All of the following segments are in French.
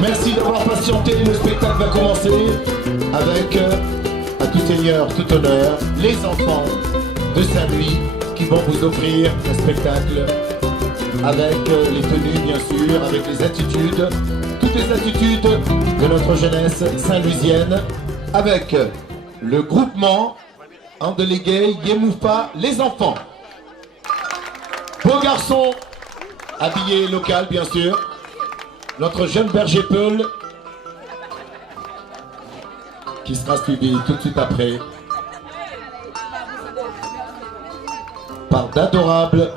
Merci d'avoir patienté, le spectacle va commencer avec, à tout seigneur, tout honneur, les enfants de Saint-Louis qui vont vous offrir un spectacle avec les tenues bien sûr, avec les attitudes, toutes les attitudes de notre jeunesse saint-louisienne, avec le groupement Andélégué Yemoufa les enfants. Beaux garçons, habillés local bien sûr, notre jeune berger Peul qui sera suivi tout de suite après par d'adorables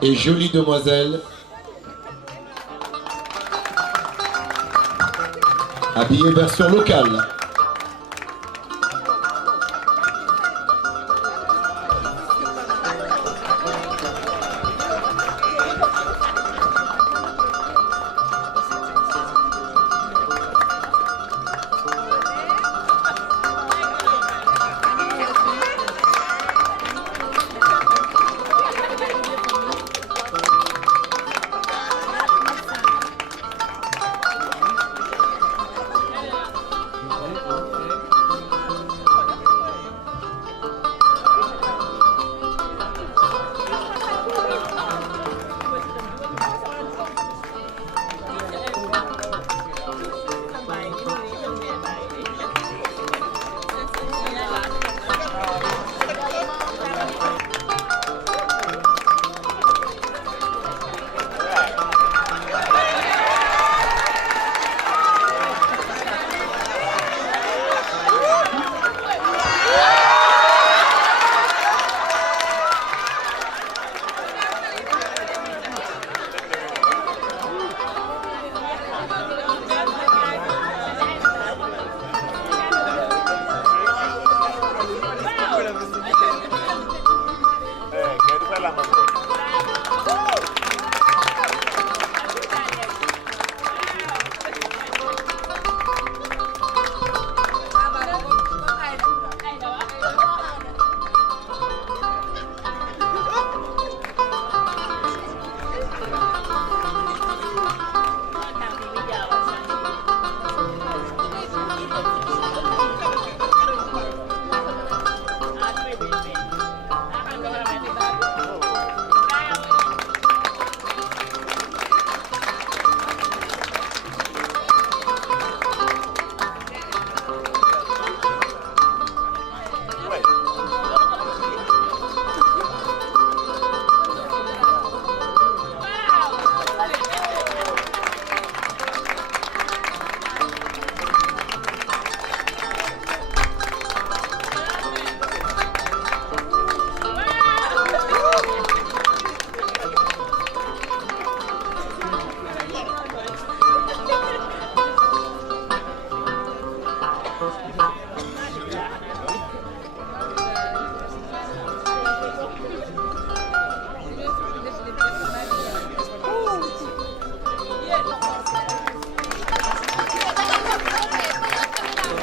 et jolies demoiselles habillées version locale.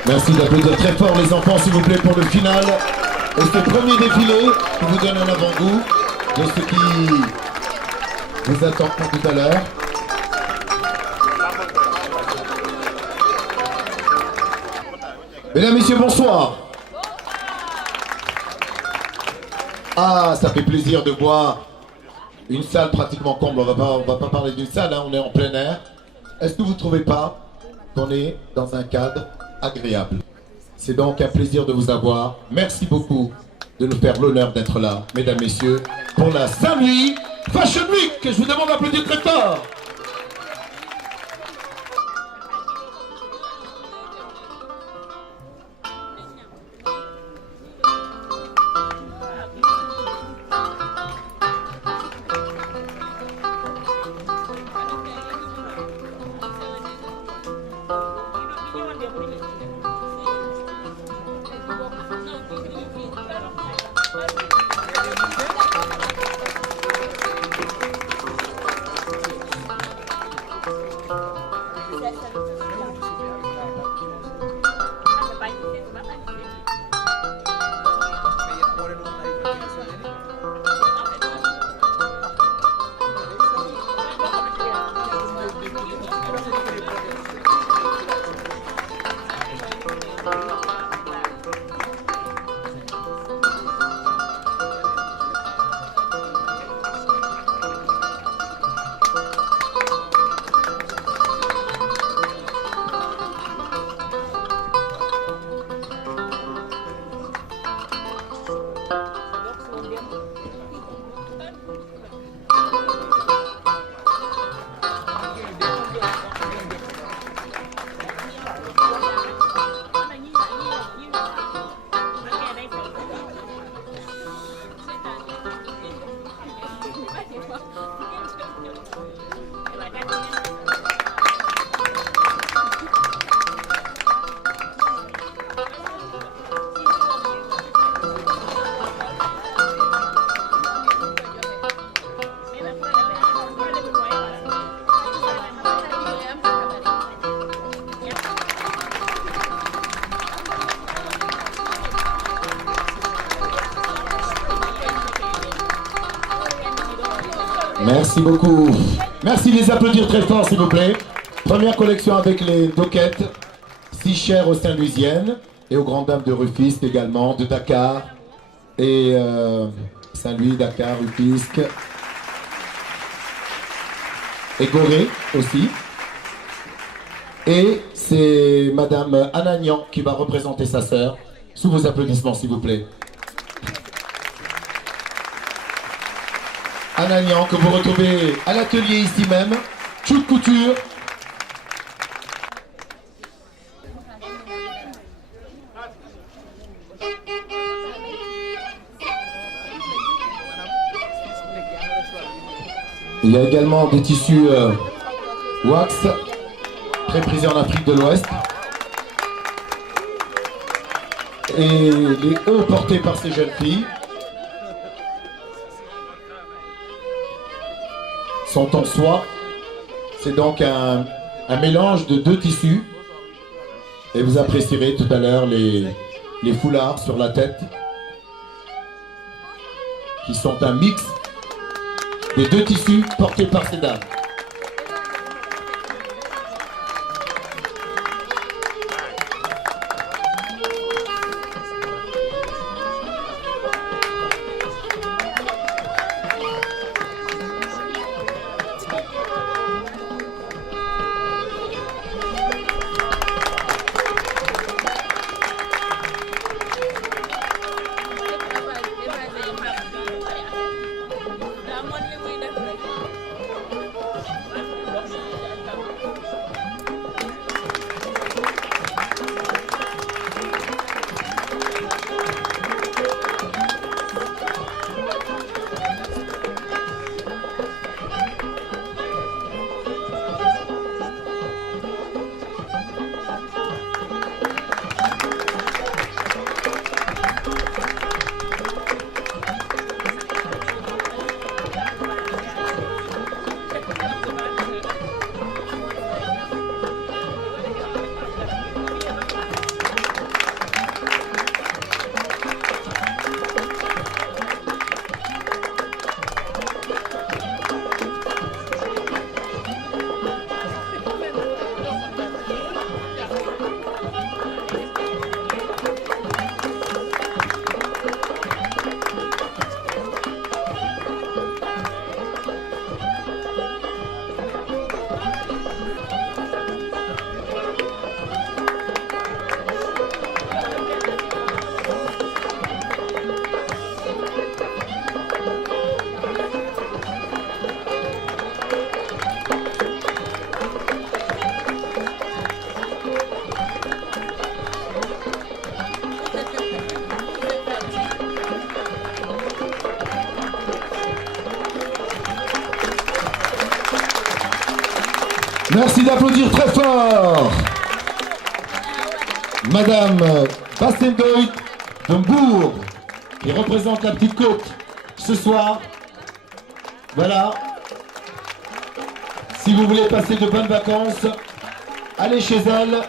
Merci d'applaudir très fort les enfants s'il vous plaît pour le final. Et ce premier défilé qui vous donne un avant-goût de ce qui vous attend pour tout à l'heure. Mesdames, Messieurs, bonsoir. Ah, ça fait plaisir de voir une salle pratiquement comble. On va pas parler d'une salle, hein, on est en plein air. Est-ce que vous ne trouvez pas qu'on est dans un cadre agréable? C'est donc un plaisir de vous avoir. Merci beaucoup de nous faire l'honneur d'être là, mesdames, messieurs, pour la Saint-Louis Fashion Week, que je vous demande d'applaudir très fort. Merci beaucoup. Merci de les applaudir très fort, s'il vous plaît. Première collection avec les doquettes, si chères aux Saint-Louisiennes et aux grandes dames de Rufisque également, de Dakar et Saint-Louis, Dakar, Rufisque et Gorée aussi. Et c'est Madame Anagnan qui va représenter sa sœur. Sous vos applaudissements, s'il vous plaît. Anagnan, que vous retrouvez à l'atelier ici même, Chute Couture. Il y a également des tissus wax, très prisés en Afrique de l'Ouest. Et les hauts portés par ces jeunes filles sont en soie. C'est donc un mélange de deux tissus. Et vous apprécierez tout à l'heure les foulards sur la tête, qui sont un mix des deux tissus portés par ces dames. Merci d'applaudir très fort Madame Bassendoit de Mbourg, qui représente la Petite Côte ce soir. Voilà. Si vous voulez passer de bonnes vacances, allez chez elle.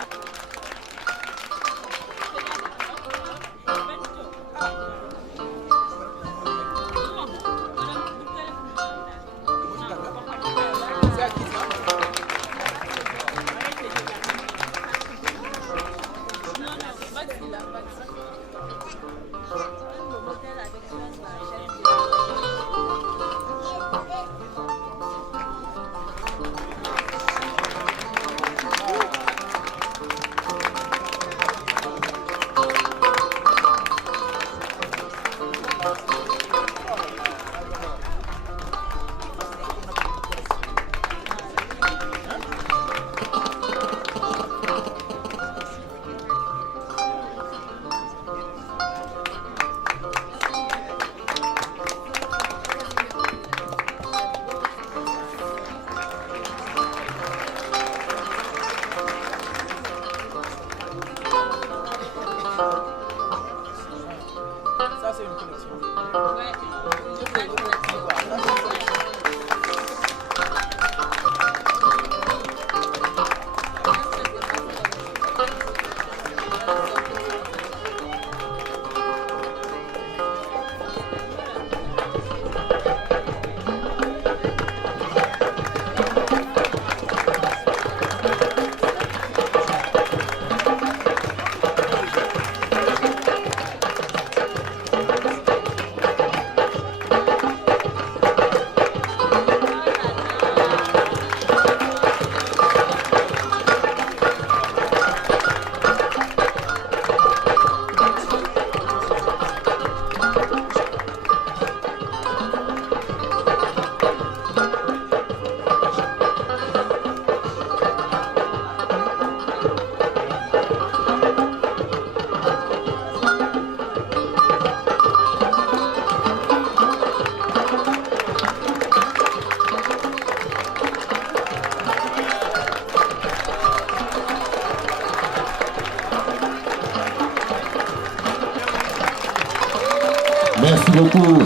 beaucoup.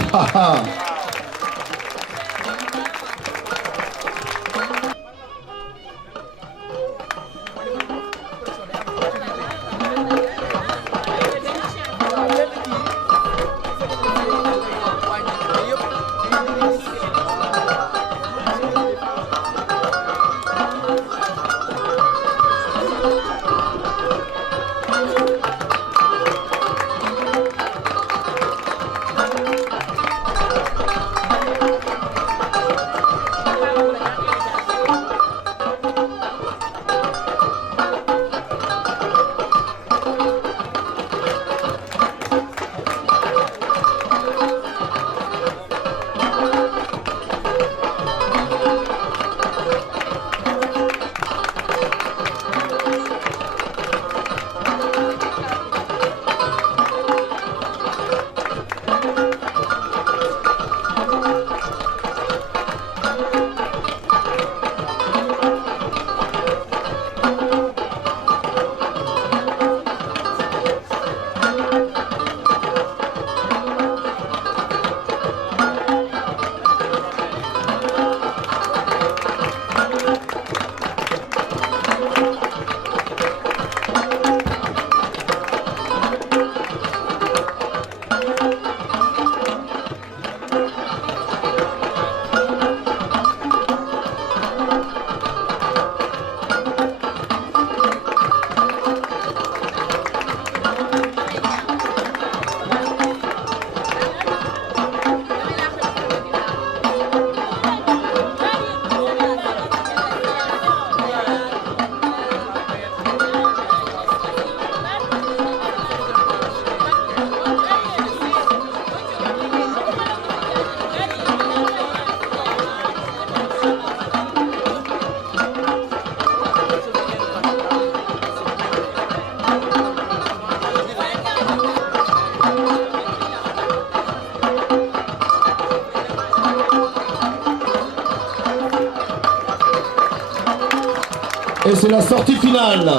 Et c'est la sortie finale.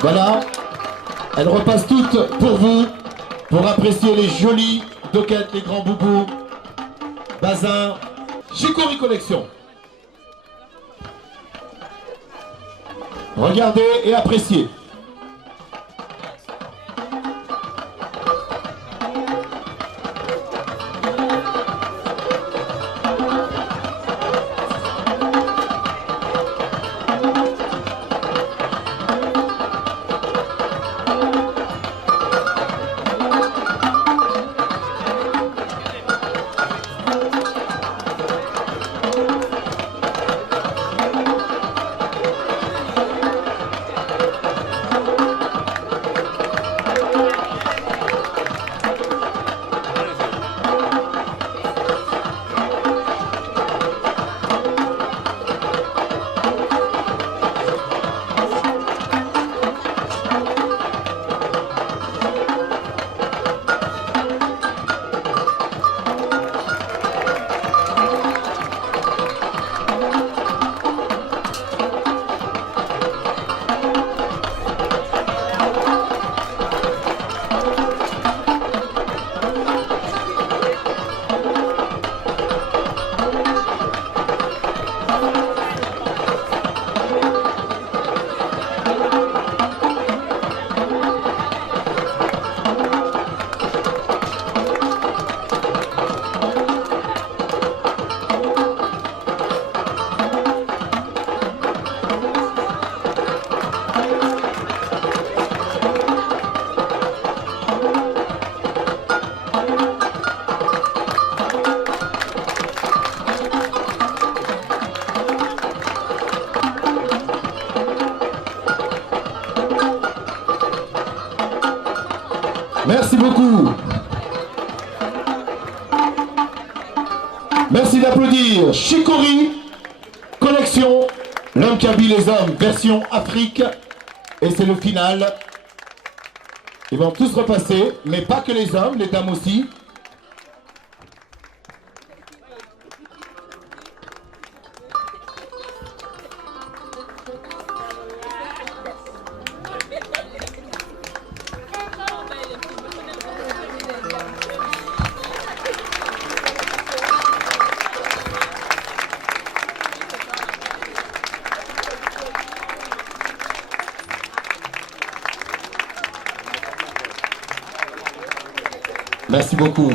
Voilà. Elles repassent toutes pour vous, pour apprécier les jolies doquettes, les grands boubous, Bazin, Chicory Collection. Regardez et appréciez. Merci beaucoup. Merci d'applaudir Chicory Collection, l'homme qui habille les hommes, version Afrique. Et c'est le final. Ils vont tous repasser, mais pas que les hommes, les dames aussi. Merci beaucoup.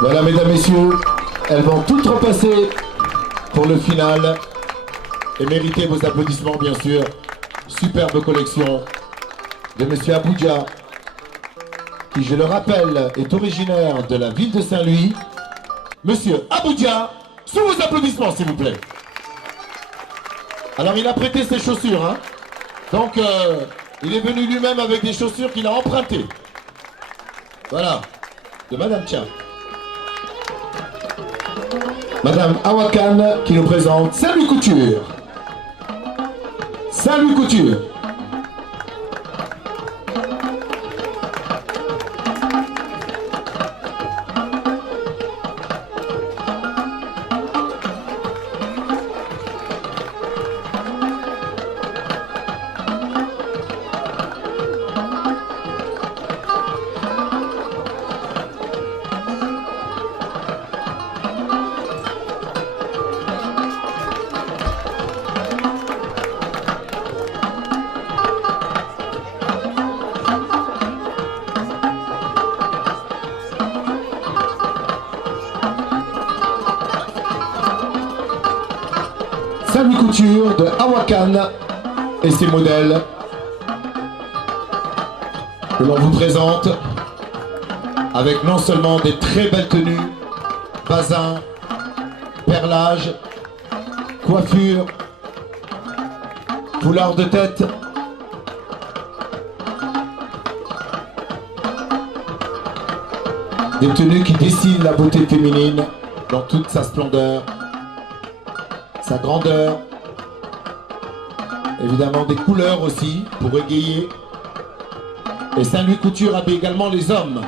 Voilà, mesdames, messieurs, elles vont toutes repasser pour le final. Et méritez vos applaudissements, bien sûr. Superbe collection de monsieur Abuja, qui, je le rappelle, est originaire de la ville de Saint-Louis. Monsieur Abuja, sous vos applaudissements, s'il vous plaît. Alors, il a prêté ses chaussures, hein. Donc, il est venu lui-même avec des chaussures qu'il a empruntées. Voilà, de Madame Tcha. Madame Awakan qui nous présente Saint-Louis Couture. Saint-Louis Couture. Saint-Louis Couture de Awakan et ses modèles que l'on vous présente. avec non seulement des très belles tenues, basins, perlage, coiffure, foulard de tête, des tenues qui dessinent la beauté féminine dans toute sa splendeur, sa grandeur, évidemment des couleurs aussi pour égayer. Et Saint-Louis Couture habille également les hommes.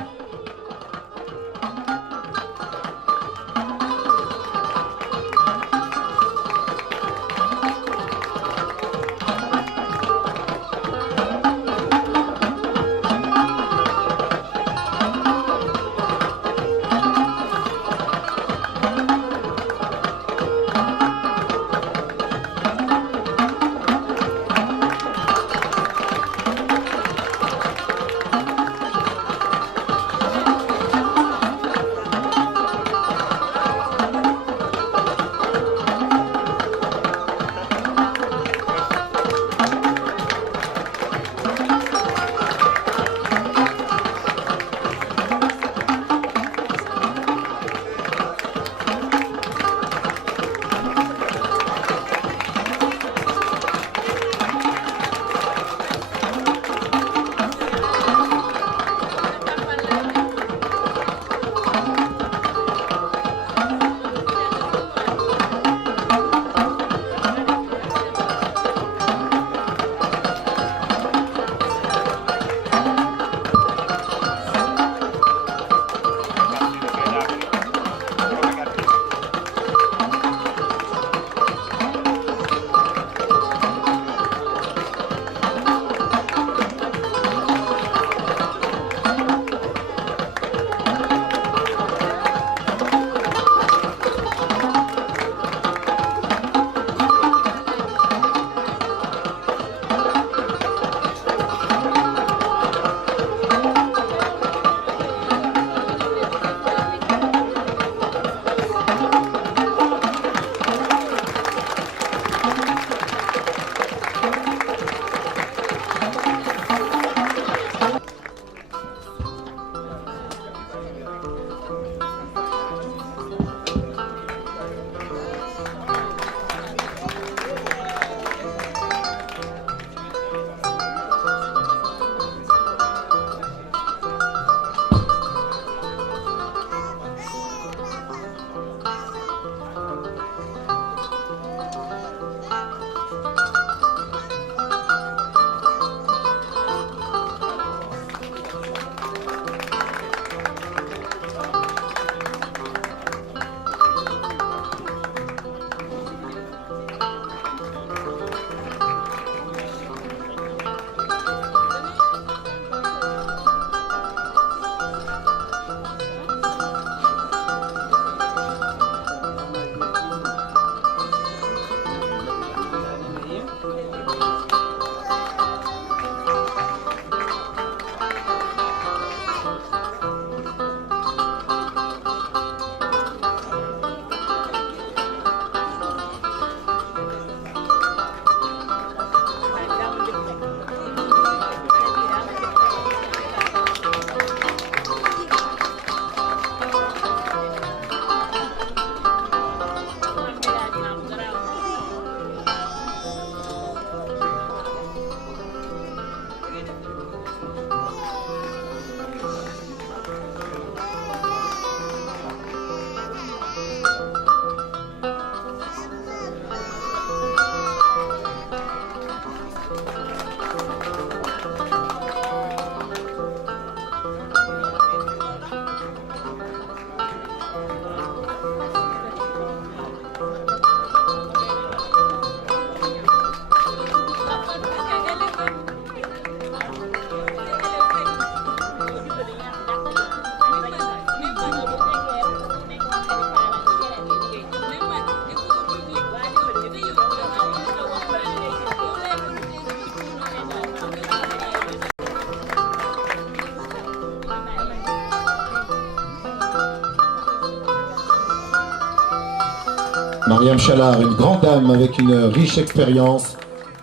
Mariam Chalard, une grande dame avec une riche expérience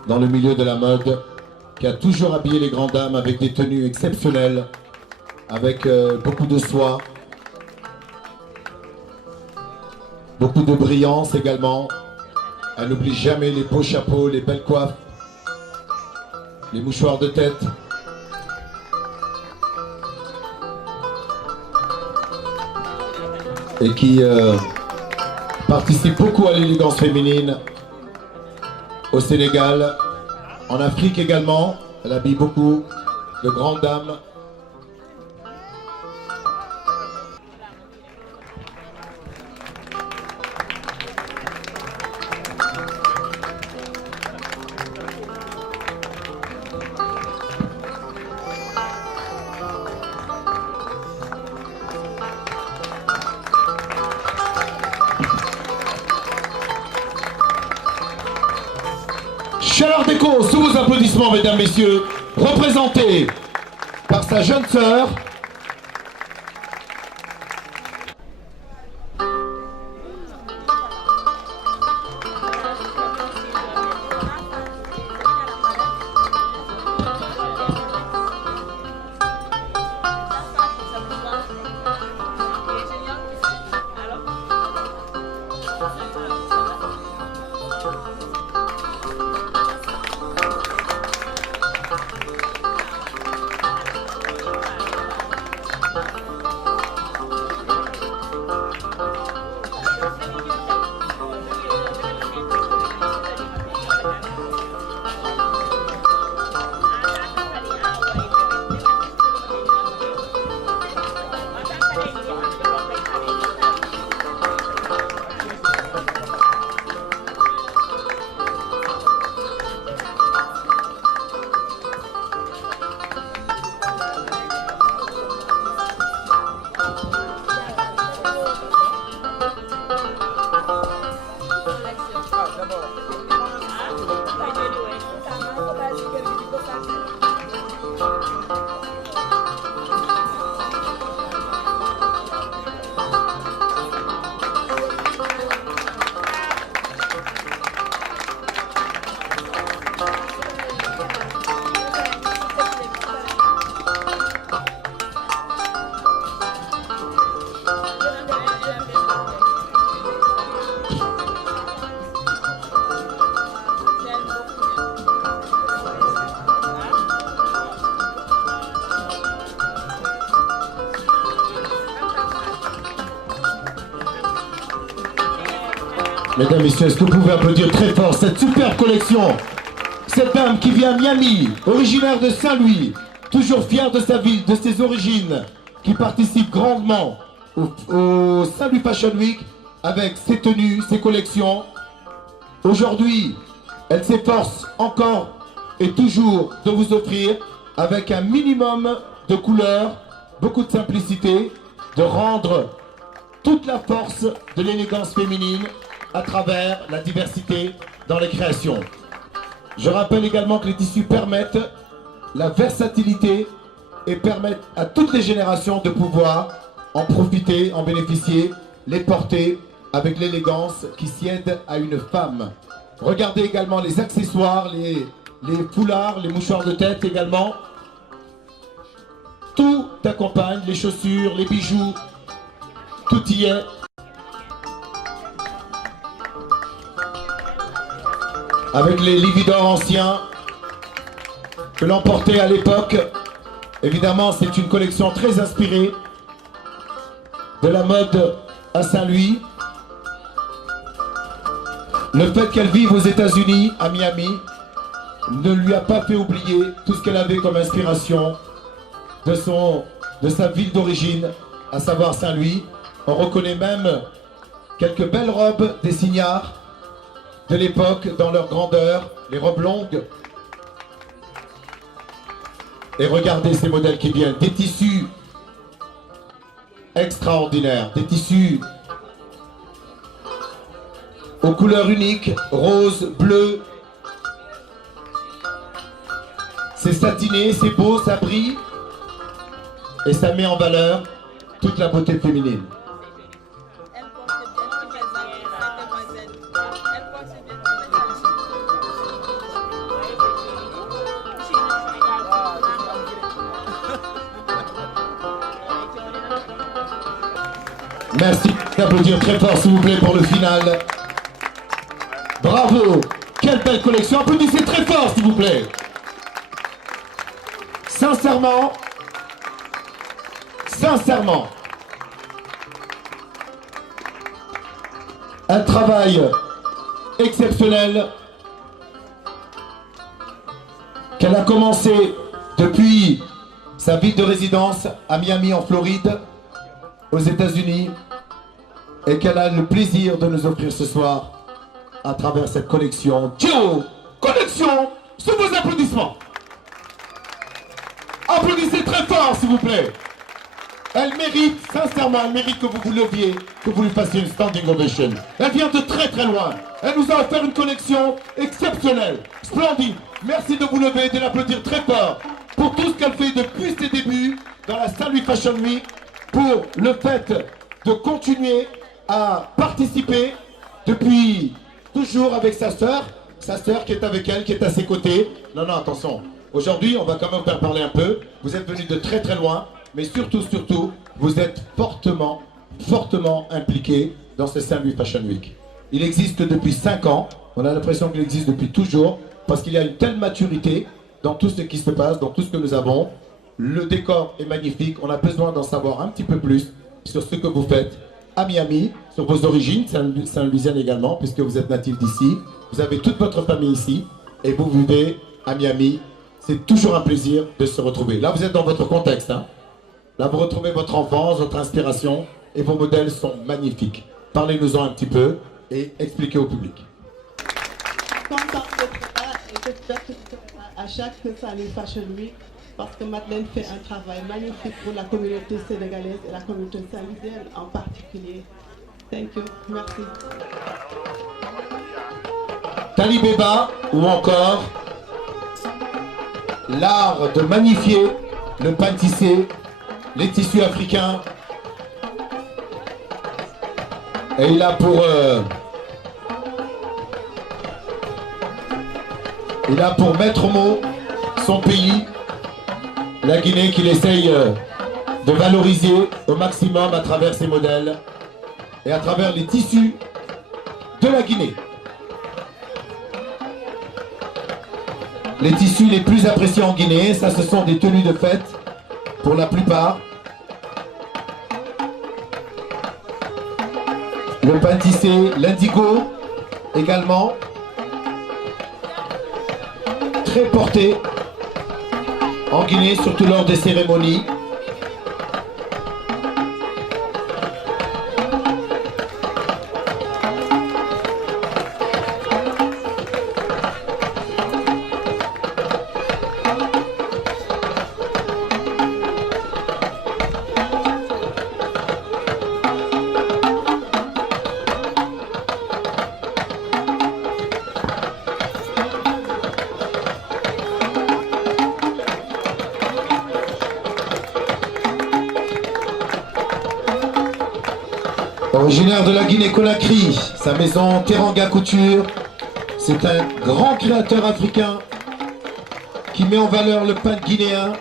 dans le milieu de la mode, qui a toujours habillé les grandes dames avec des tenues exceptionnelles, avec beaucoup de soie, beaucoup de brillance également. Elle n'oublie jamais les beaux chapeaux, les belles coiffes, les mouchoirs de tête. Et qui participe beaucoup à l'élégance féminine au Sénégal, en Afrique également. Elle habille beaucoup de grandes dames. Chaleur d'écho sous vos applaudissements, mesdames, messieurs, représentée par sa jeune sœur, mesdames, messieurs, est-ce que vous pouvez applaudir très fort cette superbe collection? Cette dame qui vient à Miami, originaire de Saint-Louis, toujours fière de sa ville, de ses origines, qui participe grandement au Saint-Louis Fashion Week avec ses tenues, ses collections. Aujourd'hui, elle s'efforce encore et toujours de vous offrir, avec un minimum de couleurs, beaucoup de simplicité, de rendre toute la force de l'élégance féminine à travers la diversité dans les créations. Je rappelle également que les tissus permettent la versatilité et permettent à toutes les générations de pouvoir en profiter, en bénéficier, les porter avec l'élégance qui sied à une femme. Regardez également les accessoires, les foulards, les mouchoirs de tête également. Tout accompagne, les chaussures, les bijoux, tout y est. Avec les lividors anciens que l'on portait à l'époque. Évidemment, c'est une collection très inspirée de la mode à Saint-Louis. Le fait qu'elle vive aux États-Unis, à Miami, ne lui a pas fait oublier tout ce qu'elle avait comme inspiration de sa ville d'origine, à savoir Saint-Louis. On reconnaît même quelques belles robes des signards de l'époque dans leur grandeur, les robes longues. Et regardez ces modèles qui viennent, des tissus extraordinaires, des tissus aux couleurs uniques, rose, bleu. C'est satiné, c'est beau, ça brille et ça met en valeur toute la beauté féminine. Merci d'applaudir très fort s'il vous plaît pour le final. Bravo. Quelle belle collection. Applaudissez très fort s'il vous plaît. Sincèrement, un travail exceptionnel qu'elle a commencé depuis sa ville de résidence à Miami en Floride, aux États-Unis, et qu'elle a le plaisir de nous offrir ce soir à travers cette collection. Joe, collection, sous vos applaudissements. Applaudissez très fort s'il vous plaît. Elle mérite, sincèrement, elle mérite que vous vous leviez, que vous lui fassiez une standing ovation. Elle vient de très très loin. Elle nous a offert une collection exceptionnelle, splendide. Merci de vous lever et de l'applaudir très fort pour tout ce qu'elle fait depuis ses débuts dans la Saint Louis Fashion Week, pour le fait de continuer à participer depuis toujours avec sa sœur qui est avec elle, qui est à ses côtés. Non, attention. Aujourd'hui, on va quand même faire parler un peu. Vous êtes venus de très très loin. Mais surtout, vous êtes fortement impliqués dans ce Saint Louis Fashion Week. Il existe depuis 5 ans, on a l'impression qu'il existe depuis toujours, parce qu'il y a une telle maturité dans tout ce qui se passe, dans tout ce que nous avons. Le décor est magnifique, on a besoin d'en savoir un petit peu plus sur ce que vous faites à Miami, sur vos origines, Saint-Louisienne également, puisque vous êtes natif d'ici. Vous avez toute votre famille ici, et vous vivez à Miami. C'est toujours un plaisir de se retrouver. Là, vous êtes dans votre contexte, hein. Là, vous retrouvez votre enfance, votre inspiration, et vos modèles sont magnifiques. Parlez-nous-en un petit peu et expliquez au public. Contente d'être là et j'espère que vous serez là à chaque Saint Louis Fashion Week parce que Madeleine fait un travail magnifique pour la communauté sénégalaise et la communauté saint-louisienne en particulier. Thank you. Merci. Talibeba ou encore l'art de magnifier le pain tissé, les tissus africains. Et il a pour maître mot son pays, la Guinée, qu'il essaye de valoriser au maximum à travers ses modèles et à travers les tissus de la Guinée. Les tissus les plus appréciés en Guinée, ça ce sont des tenues de fête pour la plupart. Le pain tissé, l'indigo également, très porté en Guinée, surtout lors des cérémonies. Originaire de la Guinée-Conakry, sa maison Teranga Couture, c'est un grand créateur africain qui met en valeur le pain guinéen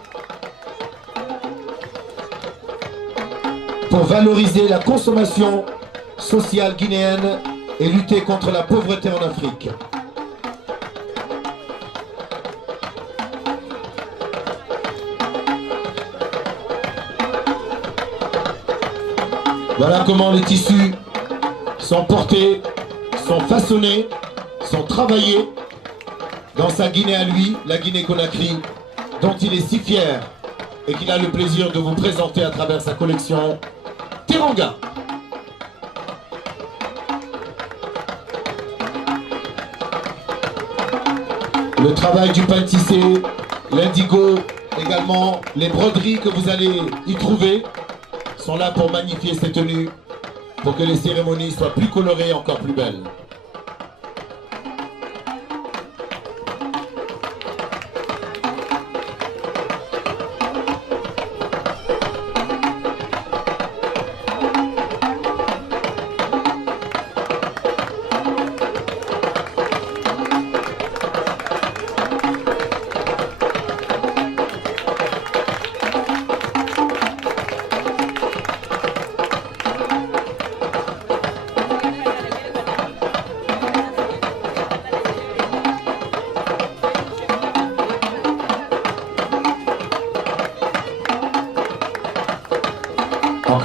pour valoriser la consommation sociale guinéenne et lutter contre la pauvreté en Afrique. Voilà comment les tissus sont portés, sont façonnés, sont travaillés dans sa Guinée à lui, la Guinée-Conakry, dont il est si fier et qu'il a le plaisir de vous présenter à travers sa collection Teranga. Le travail du pain tissé, l'indigo, également les broderies que vous allez y trouver sont là pour magnifier ces tenues, pour que les cérémonies soient plus colorées et encore plus belles.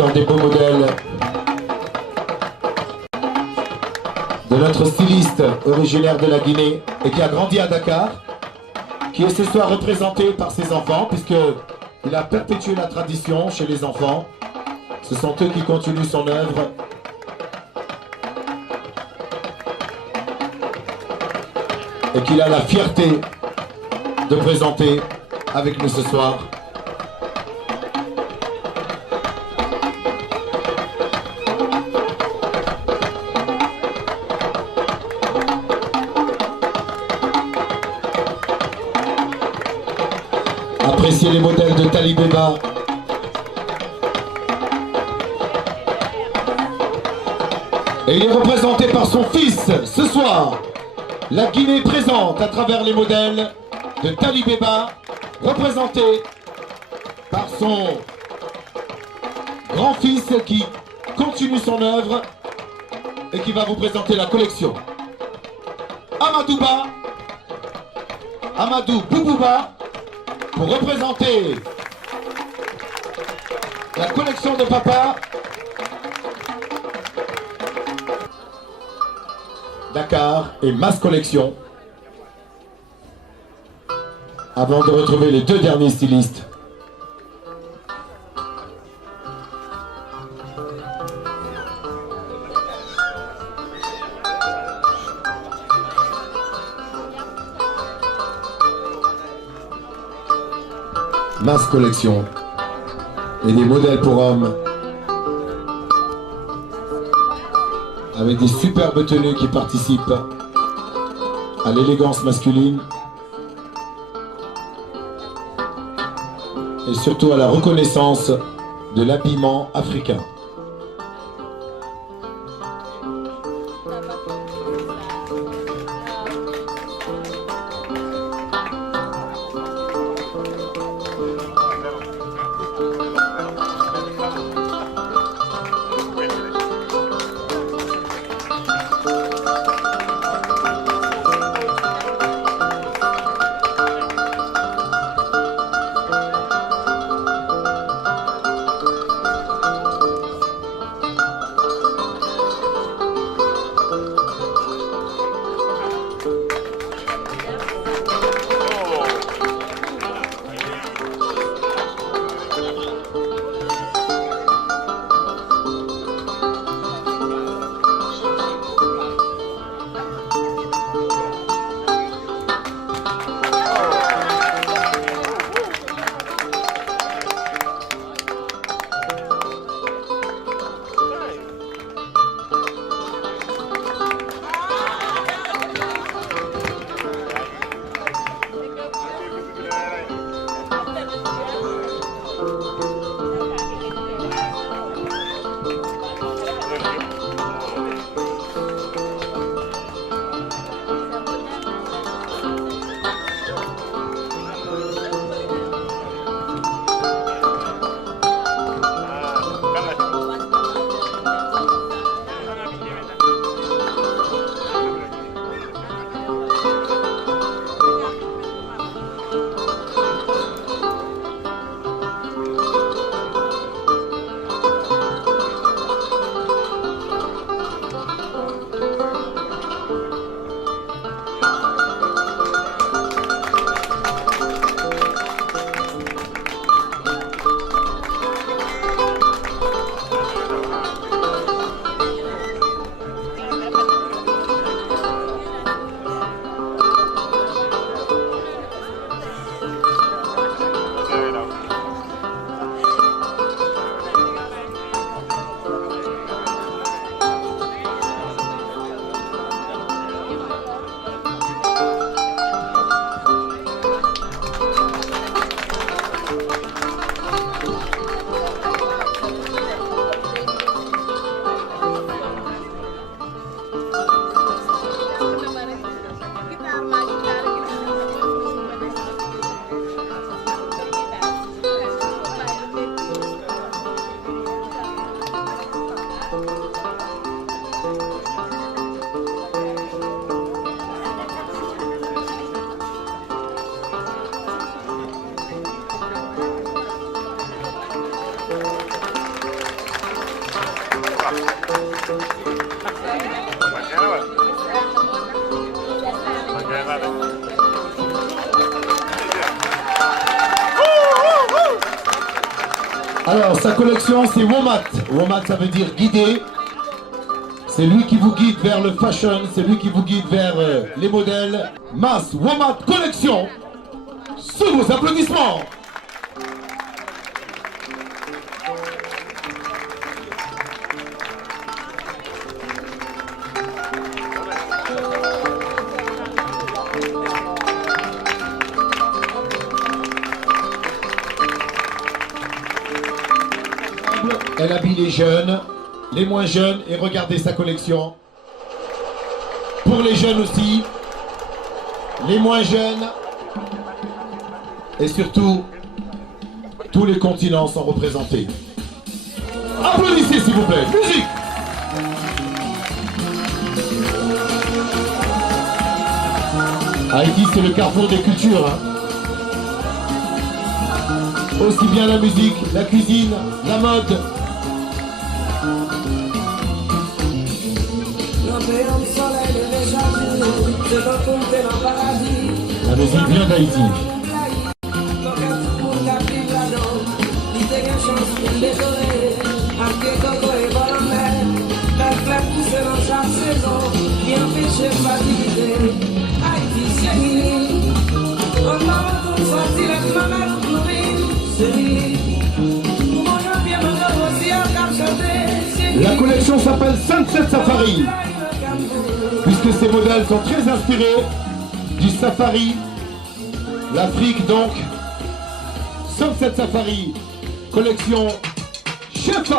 un des beaux modèles de notre styliste originaire de la Guinée et qui a grandi à Dakar, qui est ce soir représenté par ses enfants, puisqu'il a perpétué la tradition chez les enfants. Ce sont eux qui continuent son œuvre. Et qu'il a la fierté de présenter avec nous ce soir. Appréciez les modèles de Tali Beba. Et il est représenté par son fils ce soir. La Guinée présente à travers les modèles de Tali Beba, représenté par son grand-fils qui continue son œuvre et qui va vous présenter la collection. Amadou Boubouba, pour représenter la collection de papa. Dakar et Mass Collection. Avant de retrouver les deux derniers stylistes. Mass Collection et des modèles pour hommes avec des superbes tenues qui participent à l'élégance masculine et surtout à la reconnaissance de l'habillement africain. Alors, sa collection, c'est Womat. Womat, ça veut dire guider. C'est lui qui vous guide vers le fashion, c'est lui qui vous guide vers les modèles. Mas Womat Collection, sous vos applaudissements. Elle habille les jeunes, les moins jeunes, et regardez sa collection. Pour les jeunes aussi, les moins jeunes, et surtout, tous les continents sont représentés. Applaudissez s'il vous plaît, musique! Haïti, c'est le carrefour des cultures. Hein. Aussi bien la musique, la cuisine, la mode. La musique vient d'Haïti. La collection s'appelle Sunset Safari, puisque ces modèles sont très inspirés du safari, l'Afrique donc. Sunset Safari, collection Shefa.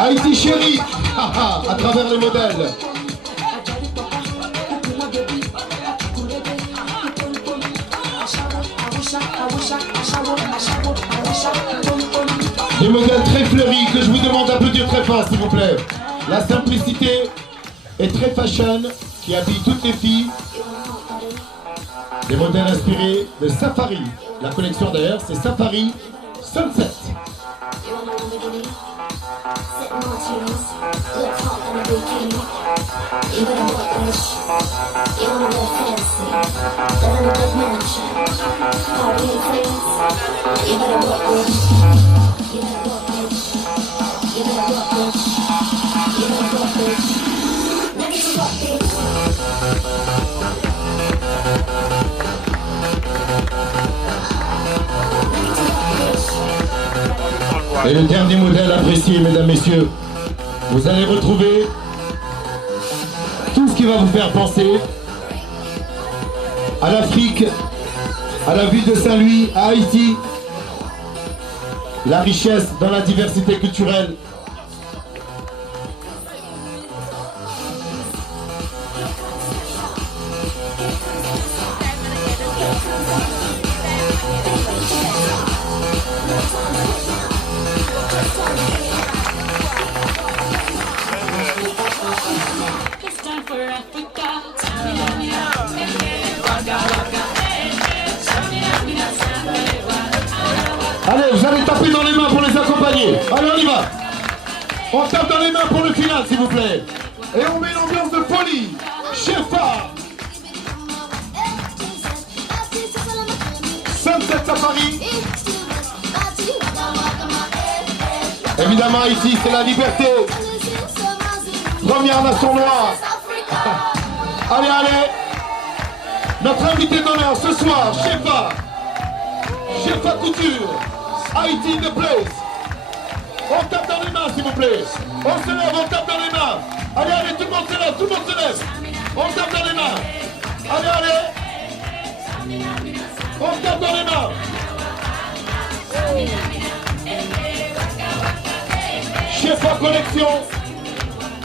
Haïti chérie, à travers les modèles. Des modèles très fleuris que je vous demande d'applaudir très fort s'il vous plaît. La simplicité est très fashion qui habille toutes les filles. Des modèles inspirés de Safari. La collection d'ailleurs c'est Safari Sunset. Et le dernier modèle apprécié, mesdames, messieurs, vous allez retrouver tout ce qui va vous faire penser à l'Afrique, à la ville de Saint-Louis, à Haïti, la richesse dans la diversité culturelle. Allez, vous allez taper dans les mains pour les accompagner. Allez, on y va. On tape dans les mains pour le final, s'il vous plaît. Et on met l'ambiance de folie. Shefa. Sunset Safari. Évidemment, ici, c'est la liberté. Première nation noire. Allez, allez. Notre invité d'honneur ce soir, Shefa. Chef à couture, Haïti in the place. On tape dans les mains s'il vous plaît. On se lève, on tape dans les mains. Allez, allez, tout le monde se lève, tout le monde se lève. On tape dans les mains. Allez, allez. On tape dans les mains. Chef à collection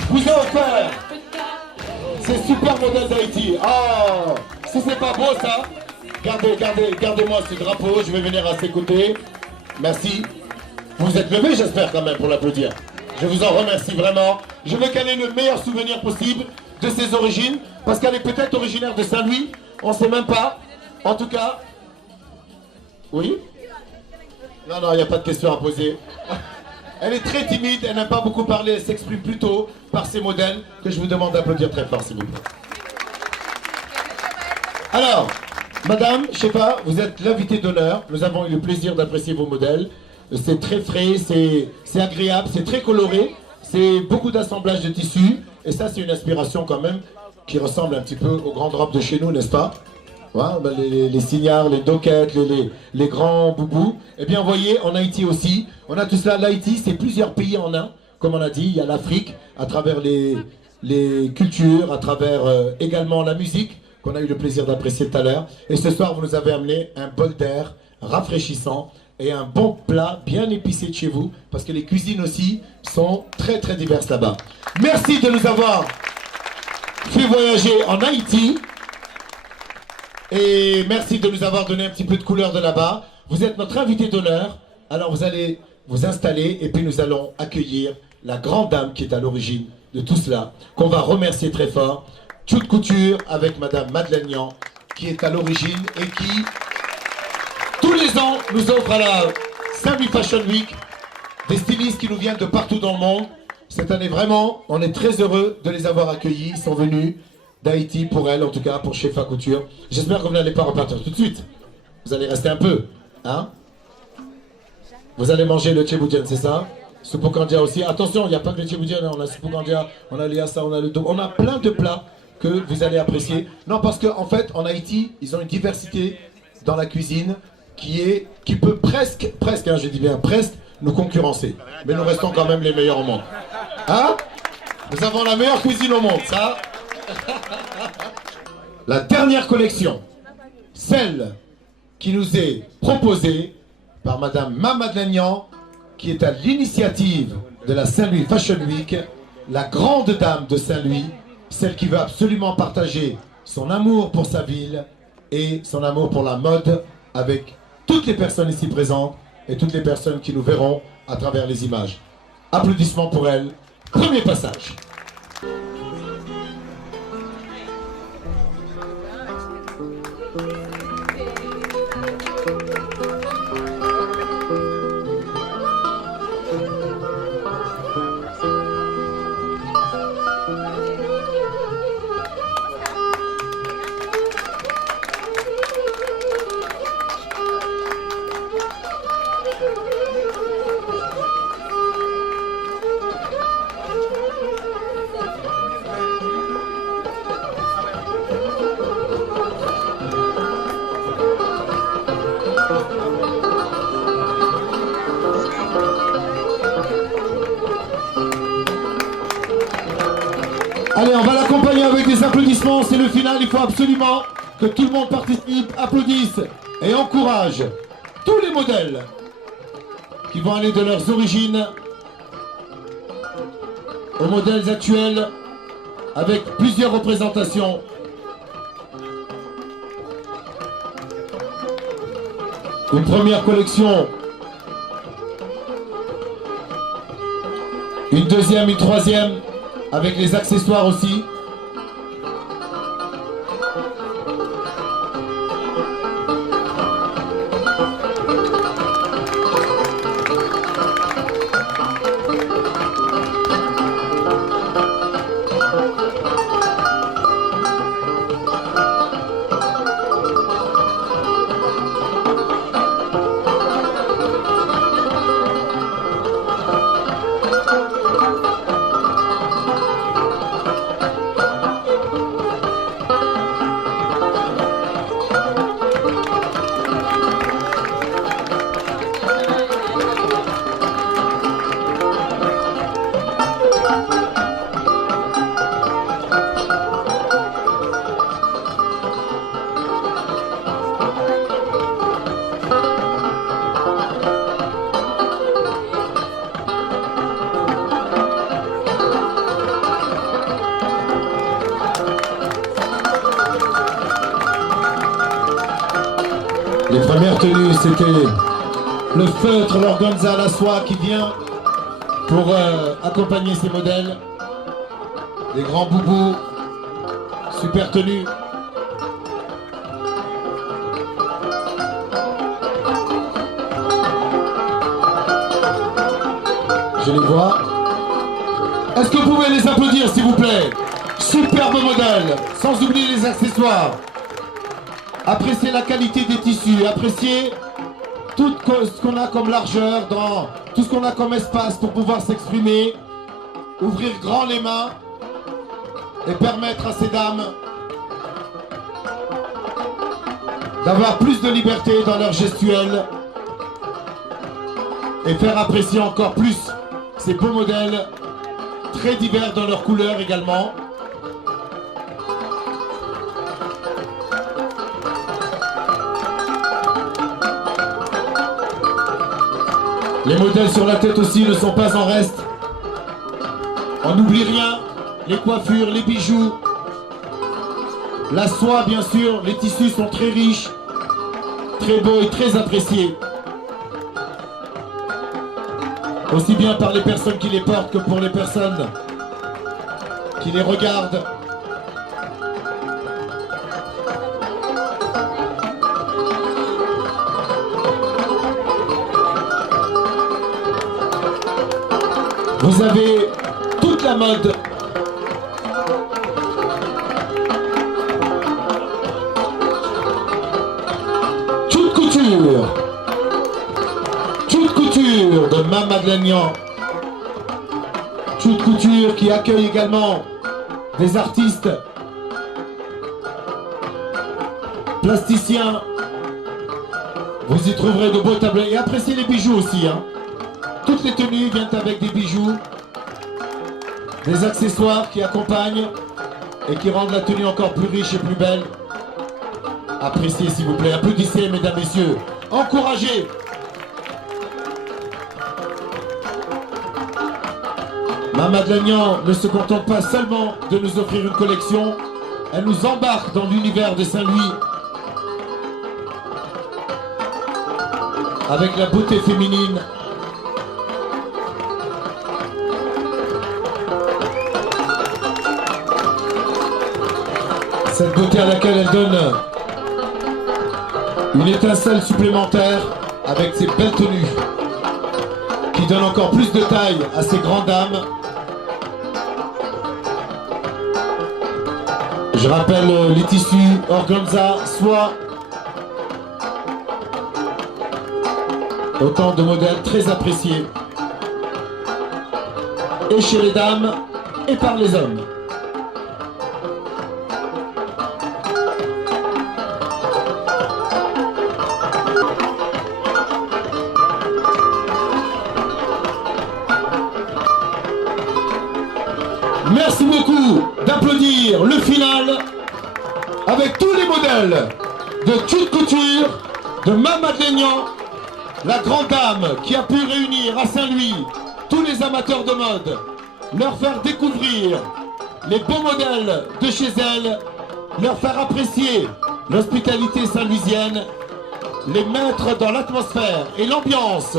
vous a offert ces super modèles d'Haïti. Oh, si c'est pas beau ça, gardez-moi ce drapeau, je vais venir à ses côtés. Merci. Vous vous êtes levé, j'espère quand même, pour l'applaudir. Je vous en remercie vraiment. Je veux qu'elle ait le meilleur souvenir possible de ses origines, parce qu'elle est peut-être originaire de Saint-Louis, on ne sait même pas. En tout cas, oui? Non, il n'y a pas de question à poser. Elle est très timide, elle n'aime pas beaucoup parler, elle s'exprime plutôt par ses modèles, que je vous demande d'applaudir très fort, s'il vous plaît. Alors, madame, je sais pas, vous êtes l'invitée d'honneur. Nous avons eu le plaisir d'apprécier vos modèles. C'est très frais, c'est agréable, c'est très coloré. C'est beaucoup d'assemblage de tissus. Et ça, c'est une inspiration quand même qui ressemble un petit peu aux grandes robes de chez nous, n'est-ce pas? Ouais, ben les cignards, les doquettes, les grands boubous. Eh bien, vous voyez, en Haïti aussi, on a tout cela. L'Haïti, c'est plusieurs pays en un. Comme on a dit, il y a l'Afrique, à travers les cultures, à travers également la musique, qu'on a eu le plaisir d'apprécier tout à l'heure. Et ce soir, vous nous avez amené un bol d'air rafraîchissant et un bon plat bien épicé de chez vous, parce que les cuisines aussi sont très très diverses là-bas. Merci de nous avoir fait voyager en Haïti. Et merci de nous avoir donné un petit peu de couleur de là-bas. Vous êtes notre invité d'honneur. Alors vous allez vous installer et puis nous allons accueillir la grande dame qui est à l'origine de tout cela, qu'on va remercier très fort. Toute couture avec Madame Madeleine Niang, qui est à l'origine et qui, tous les ans, nous offre à la Saint-Louis Fashion Week des stylistes qui nous viennent de partout dans le monde. Cette année, vraiment, on est très heureux de les avoir accueillis. Ils sont venus d'Haïti pour elle, en tout cas, pour Chef à Couture. J'espère que vous n'allez pas repartir tout de suite. Vous allez rester un peu, hein? Vous allez manger le tchéboudienne, c'est ça? Soupe au candia aussi. Attention, il n'y a pas que le tchéboudienne, on a soupe au candia, on a liassa, on a le dos. On a plein de plats que vous allez apprécier. Non, parce qu'en fait, en Haïti, ils ont une diversité dans la cuisine qui peut presque, hein, je dis bien presque, nous concurrencer. Mais nous restons quand même les meilleurs au monde. Hein? Nous avons la meilleure cuisine au monde, ça. La dernière collection, celle qui nous est proposée par Madame Madeleine Niang, qui est à l'initiative de la Saint-Louis Fashion Week, la grande dame de Saint-Louis, celle qui veut absolument partager son amour pour sa ville et son amour pour la mode avec toutes les personnes ici présentes et toutes les personnes qui nous verront à travers les images. Applaudissements pour elle. Premier passage. Allez, on va l'accompagner avec des applaudissements. C'est le final, il faut absolument que tout le monde participe, applaudisse et encourage tous les modèles qui vont aller de leurs origines aux modèles actuels avec plusieurs représentations. Une première collection, une deuxième, une troisième, avec les accessoires aussi. Les premières tenues, c'était le feutre l'organza à la soie qui vient pour accompagner ces modèles. Les grands boubous, super tenues. Je les vois. Est-ce que vous pouvez les applaudir s'il vous plaît? Superbe modèle, sans oublier les accessoires. Appréciez la qualité des tissus, appréciez tout ce qu'on a comme largeur, dans tout ce qu'on a comme espace pour pouvoir s'exprimer. Ouvrir grand les mains et permettre à ces dames d'avoir plus de liberté dans leur gestuelle et faire apprécier encore plus ces beaux modèles, très divers dans leurs couleurs également. Les modèles sur la tête aussi ne sont pas en reste. On n'oublie rien, les coiffures, les bijoux, la soie bien sûr, les tissus sont très riches, très beaux et très appréciés. Aussi bien par les personnes qui les portent que pour les personnes qui les regardent. Vous avez toute la mode. Toute couture. Toute couture de Mme Madeleine Niang. Toute couture qui accueille également des artistes, plasticiens. Vous y trouverez de beaux tableaux. Et appréciez les bijoux aussi, hein. Toutes les tenues viennent avec des bijoux, des accessoires qui accompagnent et qui rendent la tenue encore plus riche et plus belle. Appréciez s'il vous plaît, applaudissez mesdames, messieurs, encouragez. Mme Madeleine Niang ne se contente pas seulement de nous offrir une collection, elle nous embarque dans l'univers de Saint-Louis avec la beauté féminine. Cette beauté à laquelle elle donne une étincelle supplémentaire avec ses belles tenues qui donnent encore plus de taille à ces grandes dames. Je rappelle les tissus organza, soie, autant de modèles très appréciés et chez les dames et par les hommes. Merci beaucoup d'applaudir le final avec tous les modèles de toute couture de Mme Madeleine Niang, la grande dame qui a pu réunir à Saint-Louis tous les amateurs de mode, leur faire découvrir les beaux modèles de chez elle, leur faire apprécier l'hospitalité saint-louisienne, les mettre dans l'atmosphère et l'ambiance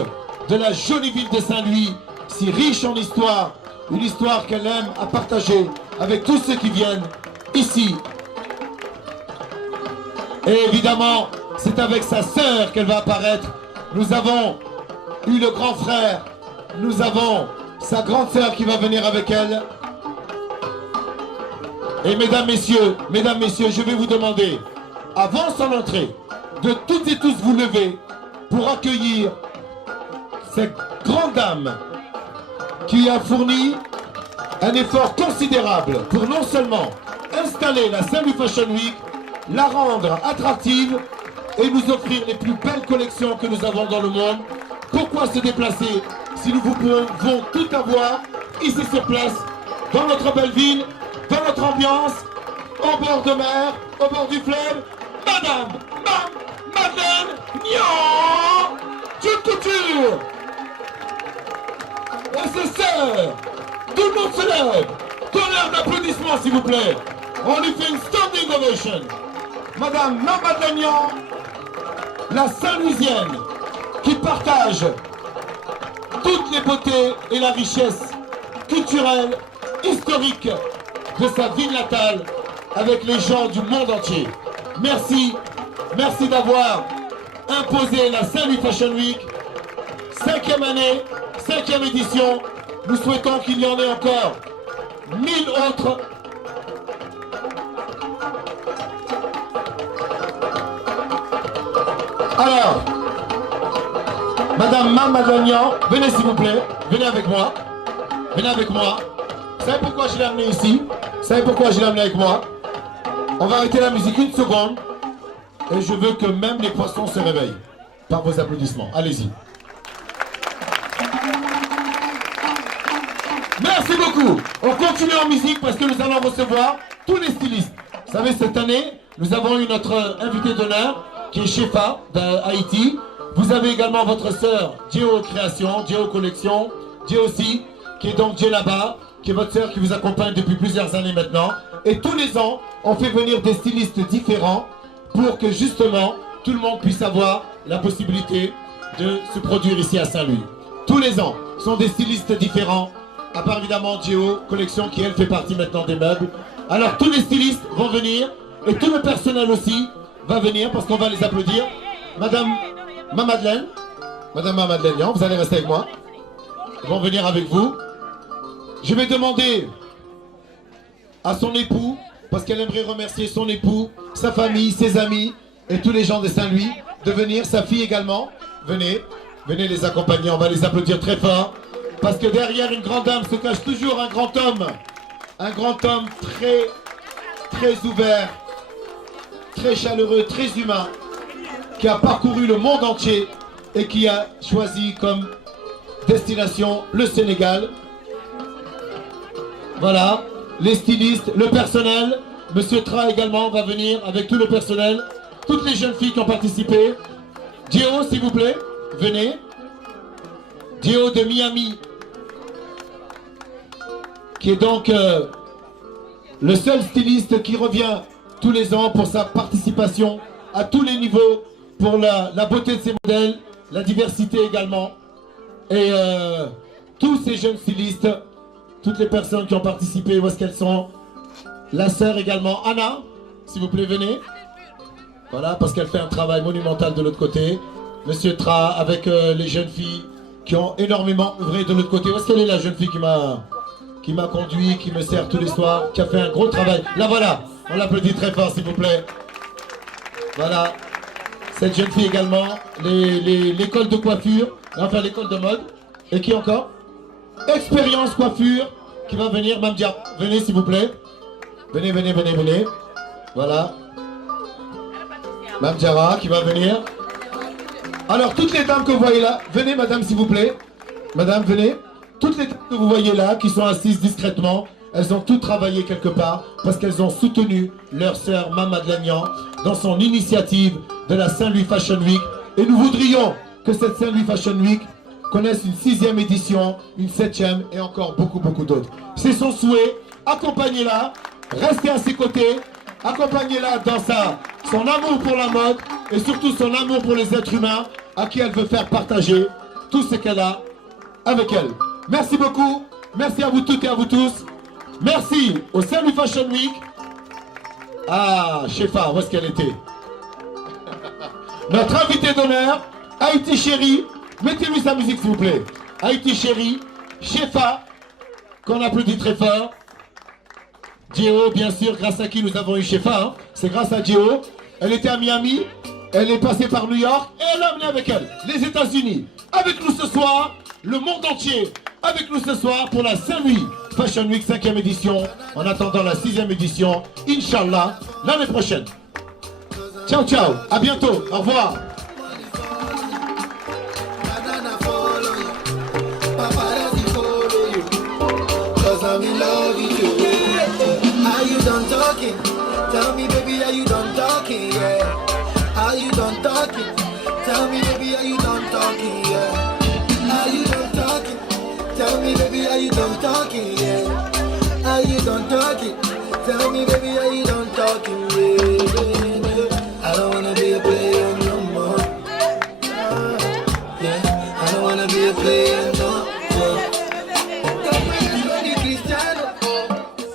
de la jolie ville de Saint-Louis, si riche en histoire, une histoire qu'elle aime à partager avec tous ceux qui viennent ici. Et évidemment, c'est avec sa sœur qu'elle va apparaître. Nous avons eu le grand frère, nous avons sa grande sœur qui va venir avec elle. Et mesdames, messieurs, je vais vous demander, avant son entrée, de toutes et tous vous lever pour accueillir cette grande dame qui a fourni un effort considérable pour non seulement installer la Saint-Louis Fashion Week, la rendre attractive et nous offrir les plus belles collections que nous avons dans le monde. Pourquoi se déplacer si nous pouvons tout avoir ici sur place, dans notre belle ville, dans notre ambiance, au bord de mer, au bord du fleuve? Madame Madeleine Niang, toute couture et ses sœurs. Tout le monde se lève. Tonnerre d'applaudissements s'il vous plaît. On lui fait une standing ovation. Madame Madeleine Niang, la Saint-Louisienne qui partage toutes les beautés et la richesse culturelle, historique de sa ville natale avec les gens du monde entier. Merci, merci d'avoir imposé la Saint-Louis Fashion Week, 5e année, 5e édition. Nous souhaitons qu'il y en ait encore 1000 autres. Alors, Madame Mamadagnan, venez s'il vous plaît, venez avec moi. Venez avec moi. Vous savez pourquoi je l'ai amené ici? Vous savez pourquoi je l'ai amené avec moi? On va arrêter la musique une seconde. Et je veux que même les poissons se réveillent par vos applaudissements. Allez-y. Merci beaucoup. On continue en musique parce que nous allons recevoir tous les stylistes. Vous savez, cette année, nous avons eu notre invité d'honneur qui est Shefa d'Haïti. Vous avez également votre sœur Géo Création, Géo Collection, Géo aussi, qui est donc Djenaba, qui est votre sœur qui vous accompagne depuis plusieurs années maintenant. Et tous les ans, on fait venir des stylistes différents pour que justement tout le monde puisse avoir la possibilité de se produire ici à Saint-Louis. Tous les ans, sont des stylistes différents, à part évidemment Géo Collection qui elle fait partie maintenant des meubles. Alors tous les stylistes vont venir et tout le personnel aussi va venir parce qu'on va les applaudir. Madame Mamadeleine, vous allez rester avec moi. Ils vont venir avec vous. Je vais demander à son époux, parce qu'elle aimerait remercier son époux, sa famille, ses amis et tous les gens de Saint-Louis, de venir, sa fille également. Venez, venez les accompagner, on va les applaudir très fort. Parce que derrière une grande dame se cache toujours un grand homme très ouvert, très chaleureux, très humain, qui a parcouru le monde entier et qui a choisi comme destination le Sénégal. Voilà, les stylistes, le personnel. Monsieur Tra également va venir avec tout le personnel, toutes les jeunes filles qui ont participé. Géo, s'il vous plaît, venez. Géo de Miami, qui est donc le seul styliste qui revient tous les ans pour sa participation à tous les niveaux, pour la beauté de ses modèles, la diversité également. Et tous ces jeunes stylistes, toutes les personnes qui ont participé, où est-ce qu'elles sont? La sœur également, Anna, s'il vous plaît, venez. Voilà, parce qu'elle fait un travail monumental de l'autre côté. Monsieur Tra, avec les jeunes filles qui ont énormément œuvré de l'autre côté. Où est-ce qu'elle est, la jeune fille qui m'a conduit, qui me sert tous les soirs, qui a fait un gros travail? Là, voilà, on l'applaudit très fort, s'il vous plaît. Voilà, cette jeune fille également, l'école de coiffure, enfin l'école de mode. Et qui encore? Expérience coiffure, qui va venir, Mamdia. Venez, s'il vous plaît. Venez, venez, venez, venez. Voilà. Mamdiara qui va venir. Alors, toutes les dames que vous voyez là, venez, madame, s'il vous plaît. Madame, venez. Toutes les dames que vous voyez là, qui sont assises discrètement, elles ont toutes travaillé quelque part parce qu'elles ont soutenu leur sœur Mamadeleine dans son initiative de la Saint-Louis Fashion Week. Et nous voudrions que cette Saint-Louis Fashion Week connaisse une 6e édition, une 7e et encore beaucoup d'autres. C'est son souhait. Accompagnez-la, restez à ses côtés, accompagnez-la dans son amour pour la mode et surtout son amour pour les êtres humains à qui elle veut faire partager tout ce qu'elle a avec elle. Merci beaucoup, merci à vous toutes et à vous tous. Merci au Saint-Louis Fashion Week. Ah, Shefa, où est-ce qu'elle était? Notre invité d'honneur, Haïti Chérie. Mettez-lui sa musique s'il vous plaît. Haïti Chérie, Shefa, qu'on applaudit très fort. Géo, bien sûr, grâce à qui nous avons eu Shefa, hein. C'est grâce à Géo. Elle était à Miami, elle est passée par New York et elle a amené avec elle les États-Unis. Avec nous ce soir, le monde entier. Avec nous ce soir pour la Saint-Louis Fashion Week 5e édition. En attendant la 6e édition, Inch'Allah, l'année prochaine. Ciao, ciao, à bientôt, au revoir. I'm in love with you. Are you done talking? Tell me, baby, are you done talking? Yeah. Are you done talking? Tell me, baby, are you done talking? Yeah. Are you done talking? Tell me, baby, are you done talking? Yeah. Are you done talking? Tell me, baby, are you done talking? Yeah.